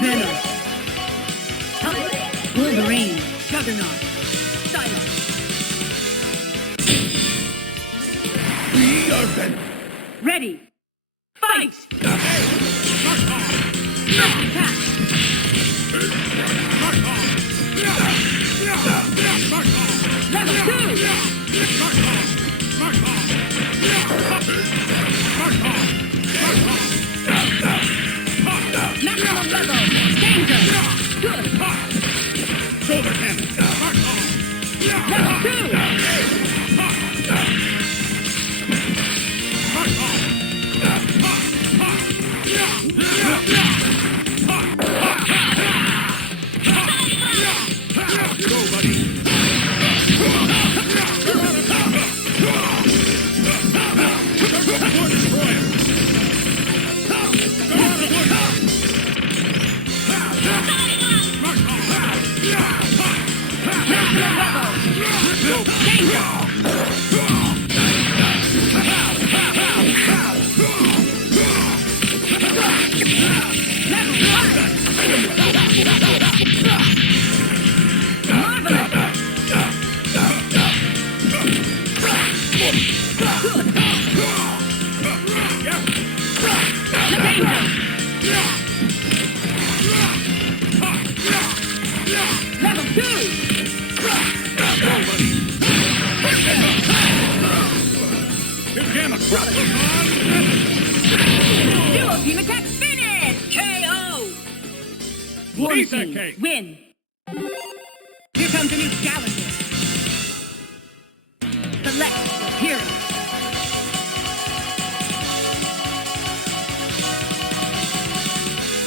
Venom. Wolverine. Juggernaut. Silence. We are Venom. Ready. Fight! Attack! Level 2! Maximum level! Danger! Good! Shoulder cannon. Level 2! Go, buddy. War Destroyer. Duo team attack finish! KO! War Eat that team cake. win! Here comes a new challenger. Select your hero.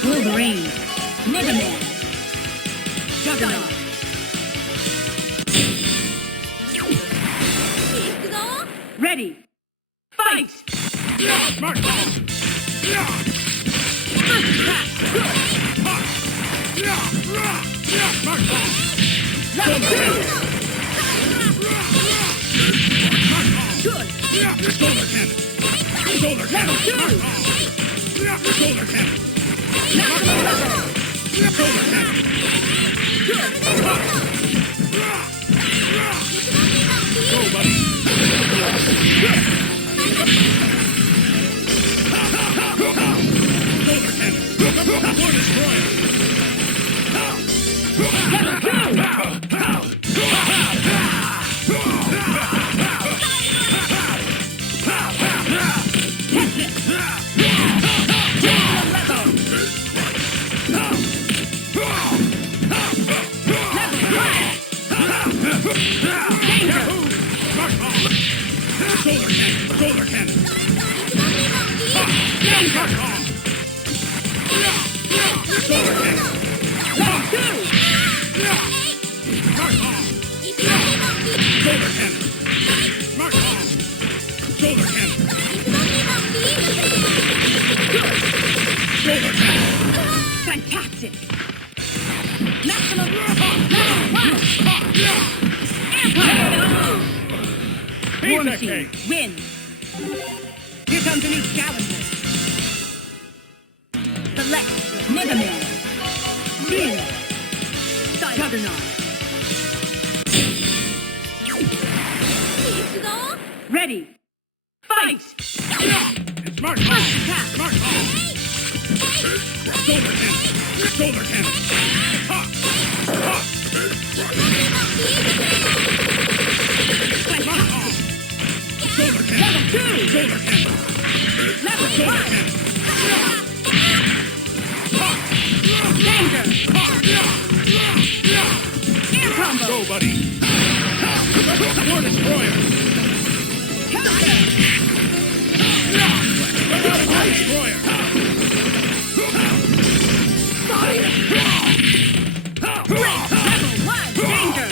Wolverine. Mega Man. Juggernaut. Ready. Fight! Mark on. First attack. Mark on. Level 2. Good. Shoulder cannon. Shoulder Level cannon. 2. Shoulder cannon. Maximum level. Shoulder cannon. Good. Go, buddy. Shoulder cannon. War Destroyer. Shoulder cannon. Mark on. Shoulder cannon. Level 2. Mark on. Shoulder cannon. Mark on. Shoulder cannon. Shoulder cannon. Fantastic. Maximum level 1. Eat War that team cake. win. Here comes a new challenger. Select Mega Man. Steel. Juggernaut. Ready. Fight! It's Mark on. First attack. Mark on. Shoulder cannon. Shoulder cannon. Ha! Ha! Mark on. Shoulder cannon. Level 2. Shoulder cannon. Level Shoulder 1. cannon. Danger. Air combo. Go, buddy. War Destroyer. Counter. War Destroyer. Level 1. Danger.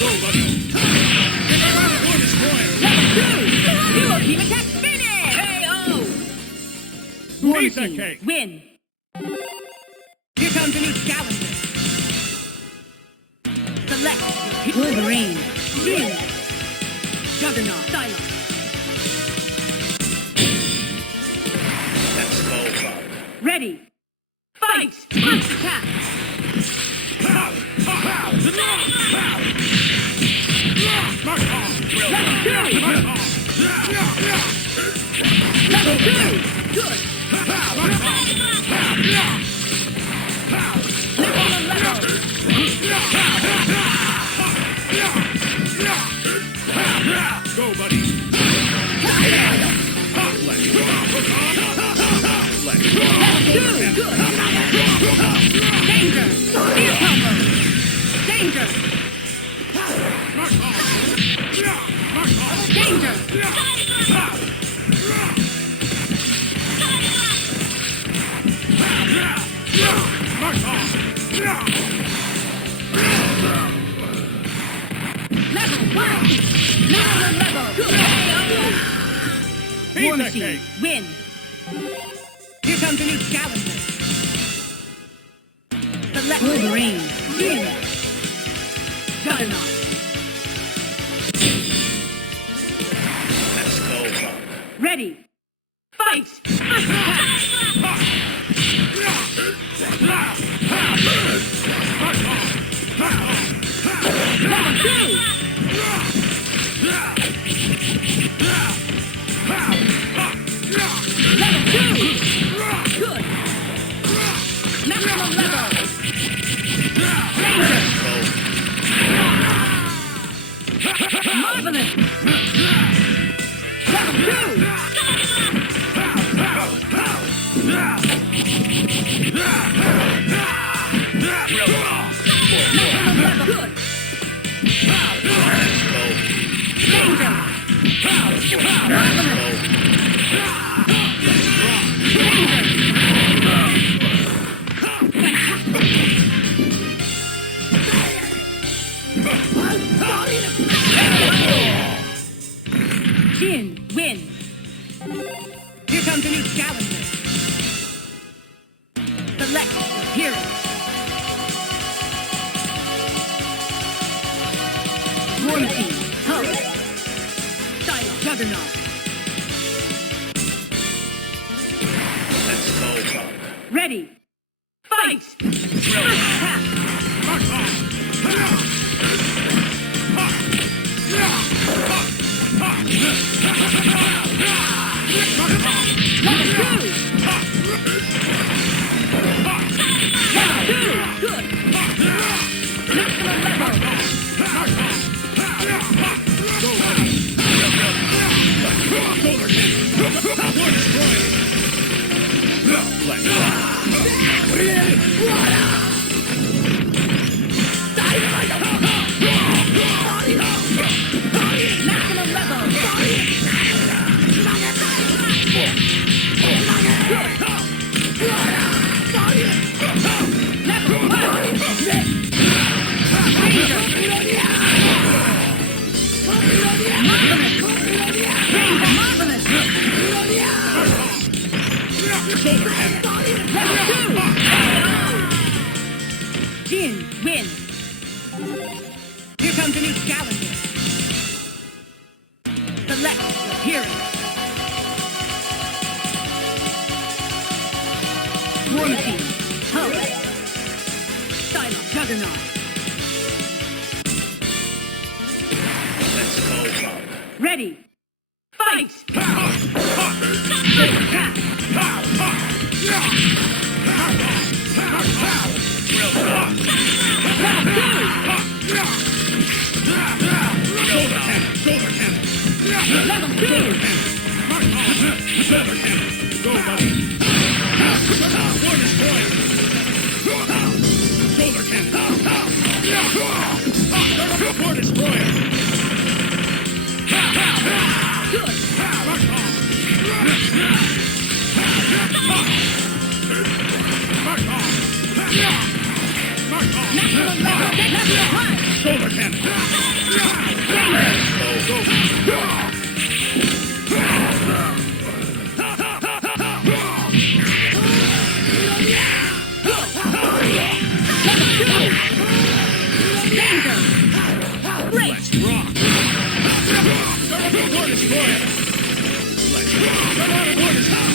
Go, buddy. Get around the one destroyer. Duo team attack finish! KO! War Piece of team cake. win! Here comes a new challenger. Select Wolverine. Win! Juggernaut. Silence. Let's go, Bob. Ready! Fight! Punch attack! Pow! Pow! Pow! Mark off! Level 2! Mark off! Level 2! Good! Mark off! Level level! Go, buddy! Let's go! Level 2! Good! Danger! Steel combo! Danger! Mark off! Mark off! Danger! Mark off! Level 1! Level! Good! War Piece of Machine cake. win! Here comes a new challenger. Select Wolverine. Win! Juggernaut. Let's go, Bob. Ready! Fight! First attack! Level 2! Level 2! Good! Maximum level! Danger! Marvelous! Level 2! Maximum level! Good! Danger! Marvelous! Jin, win! Here comes a new challenger. Select your hero. War Machine, Hulk. Style, Juggernaut. Let's go, Bob. Ready! Fight! First attack! Level 2! Level 2! Good! Maximum level! Maximum level! Level 1! Marvelous! Level 2! Jin, win! Here comes a new challenger. Select your hero. War Machine, Hulk. Style, Juggernaut. Let's go, Bob. Ready! Fight! First attack! Level 2! Go, buddy. War destroyer. Shoulder cannon. War destroyer. Good! Solar cannon. Let's rock. Door destroyed. Let's rock. Door destroyed.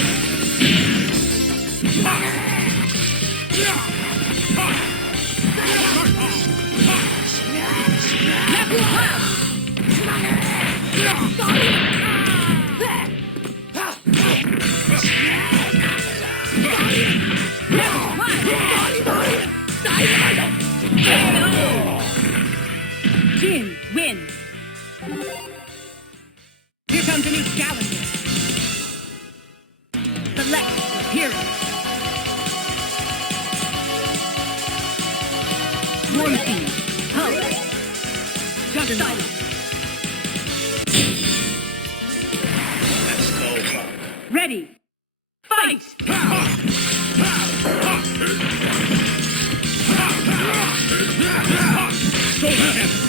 Jin wins. Here comes a new challenger. Select your hero. One team. Hulk. Juggernaut. Let's go. Ready. Fight! Solar cannon.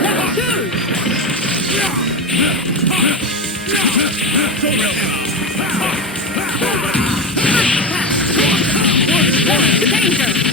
Level 2! Danger!